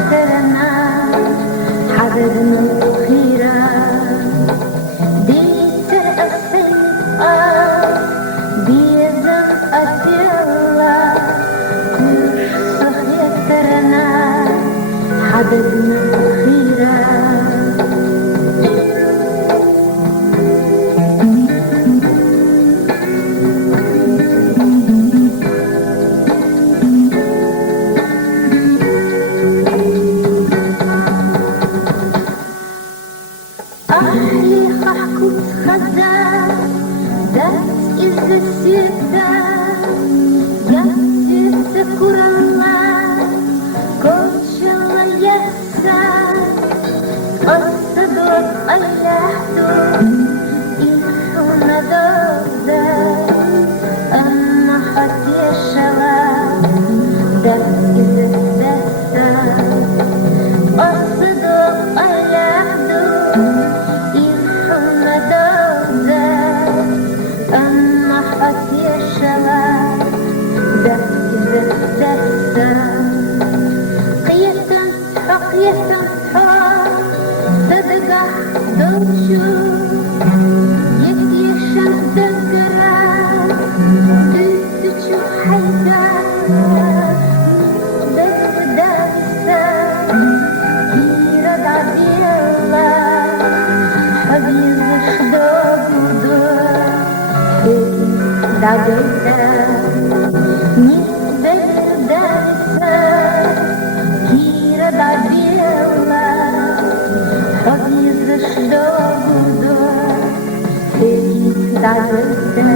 يترنا حبيبنا الأخيرة بيت السيئة بيزم أسيرة كرسخ يترنا حبيبنا الأخيرة That is the city, я курала, кончила яса, الصدق اللحظة إنه ندودا أما حتى الشغال that is the الصدق اللحظة إنه ندودا أما حتى الشغال that is the قيتا حقيتا صدقة دوشو يكيشن تذكرة تتشو حيدا بردابسة يرد عدي الله حبيب شدوب ودور دعوتا بردابسة يرد عدي الله حبيب شدوب ودور دعوتا